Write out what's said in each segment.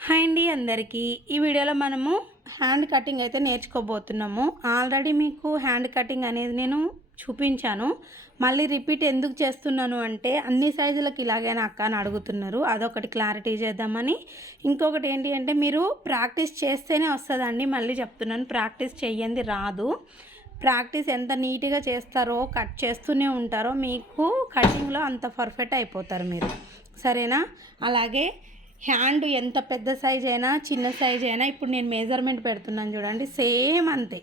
Hi అండి అందరికీ. ఈ వీడియోలో మనము హ్యాండ్ కటింగ్ అయితే నేర్చుకోబోతున్నాము. ఆల్రెడీ మీకు హ్యాండ్ కటింగ్ అనేది నేను చూపించాను. మళ్ళీ రిపీట్ ఎందుకు చేస్తున్నాను అంటే అన్ని సైజులకు ఇలాగైనా అక్క అని అడుగుతున్నారు. అదొకటి క్లారిటీ చేద్దామని. ఇంకొకటి ఏంటి అంటే మీరు ప్రాక్టీస్ చేస్తేనే వస్తుందండి. మళ్ళీ చెప్తున్నాను ప్రాక్టీస్ చెయ్యండి రాదు. ప్రాక్టీస్ ఎంత నీట్గా చేస్తారో కట్ చేస్తూనే ఉంటారో మీకు కటింగ్లో అంత పర్ఫెక్ట్ అయిపోతారు మీరు. సరేనా? అలాగే హ్యాండ్ ఎంత పెద్ద సైజ్ అయినా చిన్న సైజ్ అయినా ఇప్పుడు నేను మెజర్మెంట్ పెడుతున్నాను చూడండి సేమ్ అంతే.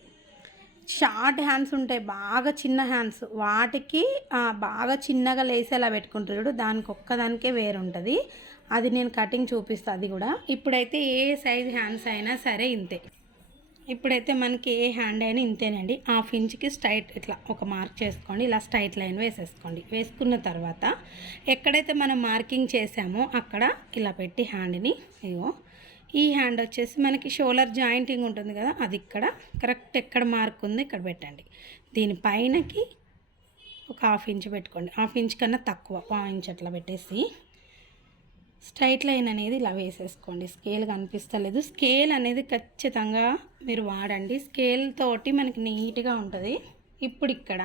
షార్ట్ హ్యాండ్స్ ఉంటాయి బాగా చిన్న హ్యాండ్స్. వాటికి బాగా చిన్నగా లేసేలా పెట్టుకుంటారు చూడు దానికి ఒక్కదానికే వేరు ఉంటుంది. అది నేను కటింగ్ చూపిస్తాను అది కూడా. ఇప్పుడైతే ఏ సైజ్ హ్యాండ్స్ అయినా సరే ఇంతే. ఇప్పుడైతే మనకి ఏ హ్యాండ్ అయినా ఇంతేనండి. హాఫ్ ఇంచ్కి స్ట్రైట్ ఇట్లా ఒక మార్క్ చేసుకోండి. ఇలా స్ట్రైట్ లైన్ వేసేసుకోండి. వేసుకున్న తర్వాత ఎక్కడైతే మనం మార్కింగ్ చేసామో అక్కడ ఇలా పెట్టి హ్యాండ్ని ఇగో ఈ హ్యాండ్ వచ్చేసి మనకి షోలర్ జాయింటింగ్ ఉంటుంది కదా అది ఇక్కడ కరెక్ట్ ఎక్కడ మార్క్ ఉంది ఇక్కడ పెట్టండి. దీని పైనకి ఒక హాఫ్ ఇంచ్ పెట్టుకోండి. హాఫ్ ఇంచ్ కన్నా తక్కువ పావు ఇంచ్ అట్లా పెట్టేసి స్ట్రైట్ లైన్ అనేది ఇలా వేసేసుకోండి. స్కేల్ కనిపిస్తలేదు. స్కేల్ అనేది ఖచ్చితంగా మీరు వాడండి. స్కేల్ తోటి మనకి నీట్గా ఉంటుంది. ఇప్పుడు ఇక్కడ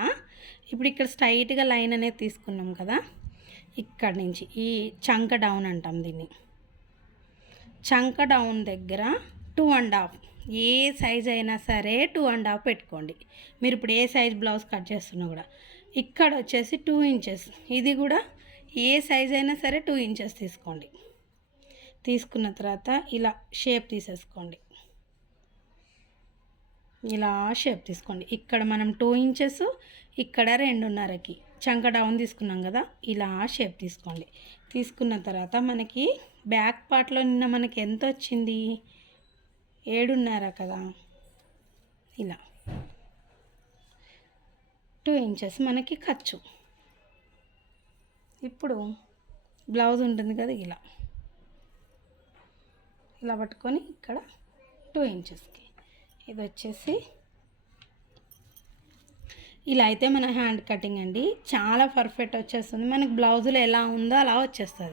ఇప్పుడు ఇక్కడ స్ట్రైట్గా లైన్ అనేది తీసుకున్నాం కదా. ఇక్కడ నుంచి ఈ చంక డౌన్ అంటాం దీన్ని. చంక డౌన్ దగ్గర టూ అండ్ హాఫ్ ఏ సైజ్ అయినా సరే టూ అండ్ హాఫ్ పెట్టుకోండి. మీరు ఇప్పుడు ఏ సైజ్ బ్లౌజ్ కట్ చేస్తున్నా కూడా. ఇక్కడ వచ్చేసి టూ ఇంచెస్. ఇది కూడా ఏ సైజ్ అయినా సరే టూ ఇంచెస్ తీసుకోండి. తీసుకున్న తర్వాత ఇలా షేప్ తీసేసుకోండి. ఇలా షేప్ తీసుకోండి. ఇక్కడ మనం టూ ఇంచెస్ ఇక్కడ రెండున్నరకి. చంక డౌన్ తీసుకున్నాం కదా ఇలా షేప్ తీసుకోండి. తీసుకున్న తర్వాత మనకి బ్యాక్ పార్ట్లో నిన్న మనకి ఎంత వచ్చింది? ఏడున్నర కదా. ఇలా. టూ ఇంచెస్ మనకి ఖర్చు. ఇప్పుడు బ్లౌజ్ ఉంటుంది కదా ఇలా. ఇలా పట్టుకొని ఇక్కడ టూ ఇంచెస్కి. ఇది వచ్చేసి ఇలా అయితే మన హ్యాండ్ కటింగ్ అండి. చాలా పర్ఫెక్ట్ వచ్చేస్తుంది. మనకి బ్లౌజులో ఎలా ఉందో అలా వచ్చేస్తుంది.